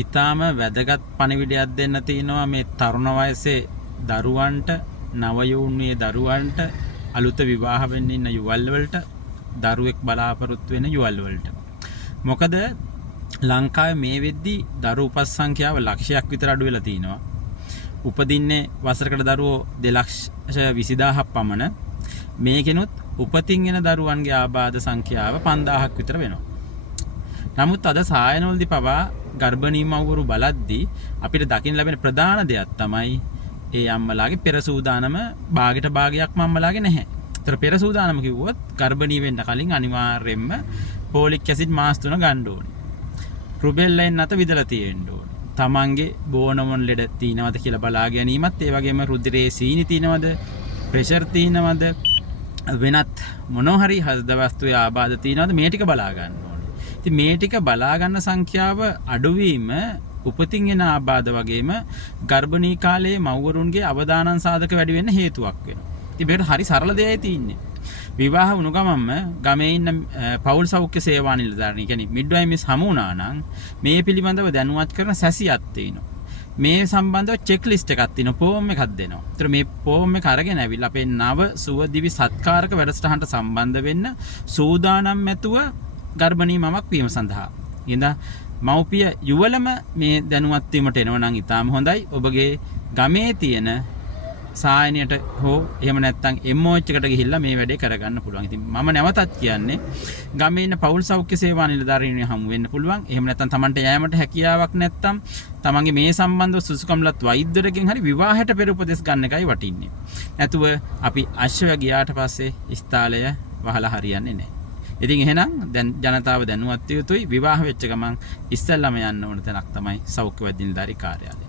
ඊටාම වැදගත් පණිවිඩයක් දෙන්න තියෙනවා මේ තරුණ වයසේ දරුවන්ට, නවයෝන්ගේ දරුවන්ට, අලුත විවාහ වෙන්න ඉන්න යුවල් වලට, දරුවෙක් බලාපොරොත්තු වෙන යුවල් වලට. මොකද ලංකාවේ මේ වෙද්දි දරු උපසංඛ්‍යාව ලක්ෂයක් විතර අඩු වෙලා තිනවා. උපදින්නේ වසරකට දරුවෝ 2,20,000ක් පමණ. මේකෙනුත් උපතින් එන දරුවන්ගේ ආබාධ සංඛ්‍යාව 5,000ක් විතර වෙනවා. නමුත් අද සායනවලදී පවා ගර්භණී මව්වරු බලද්දී අපිට දකින්න ලැබෙන ප්‍රධාන දෙයක් තමයි ඒ අම්මලාගේ පෙර සූදානම භාගයට භාගයක්ම අම්මලාගේ නැහැ. ඒතර පෙර සූදානම කිව්වොත් ගර්භණී වෙන්න කලින් අනිවාර්යයෙන්ම පෝලික් ඇසිඩ් මාස් 3 ගන්න ඕනේ. රුබෙල්ලෙන් නැත විදලා තියෙන්න ඕනේ. තමන්ගේ බෝනමොන් ලෙඩ තියෙනවද කියලා බලා ගැනීමත් ඒ වගේම රුධිරයේ සීනි තියෙනවද, ප්‍රෙෂර් තියෙනවද, වෙනත් මොනවා හරි හෘද වස්තුවේ ආබාධ තියෙනවද මේ ටික බලා ගන්න ඕනේ. ඉතින් මේ ටික බලා ගන්න සංඛ්‍යාව අඩුවීම උපතින් එන ආබාධ වගේම ගර්භණී කාලයේ මව්වරුන්ගේ අවදානං සාධක වැඩි වෙන්න හේතුවක් වෙනවා. ඉතින් මේකට හරි සරල දෙයයි තියෙන්නේ. විවාහ වුණ ගමන්ම ගමේ ඉන්න පෞල් සෞඛ්‍ය සේවා නිලධාරීන් කියන්නේ මිඩ්වයිමස් හමු වුණා නම් මේ පිළිබඳව දැනුවත් කරන සැසියක් තියෙනවා. මේ සම්බන්ධව චෙක් ලිස්ට් එකක් තියෙනවා, ෆෝම් එකක් දෙනවා. ඒතර මේ ෆෝම් එක අරගෙන ඇවිල්ලා අපේ නව සුව දිවි සත්කාරක වැඩසටහනට සම්බන්ධ වෙන්න සූදානම් ඇතුව ගර්භණී මමක් වීම සඳහා. ඉතින් මව්පිය යුවලම මේ දැනුවත් වීමට එනවා නම් ඉතාම හොඳයි. ඔබගේ ගමේ තියෙන සායනයට හෝ එහෙම නැත්නම් MOH එකට ගිහිල්ලා මේ වැඩේ කරගන්න පුළුවන්. ඉතින් මම නැවතත් කියන්නේ ගමේ ඉන්න පෞල් සෞඛ්‍ය සේවා නිලධාරීන් හමු වෙන්න පුළුවන්. එහෙම නැත්නම් Tamanට යෑමට හැකියාවක් නැත්නම් තමන්ගේ මේ සම්බන්ධව සුසුකම්ලත් වෛද්‍යවරයෙක්ගෙන් හරි විවාහයට පෙර උපදෙස් ගන්න එකයි වටින්නේ. නැතුව අපි අශ්වය ගියාට පස්සේ ස්ථාලය වහලා හරියන්නේ නැහැ. ඉතින් එහෙනම් දැන් ජනතාව දැනුවත් විය යුතුයි. විවාහ වෙච්ච ගමන් ඉස්සෙල්ලාම යන්න ඕන තැනක් තමයි සෞඛ්‍ය වෛද්‍ය නිලධාරී කාර්යාලය.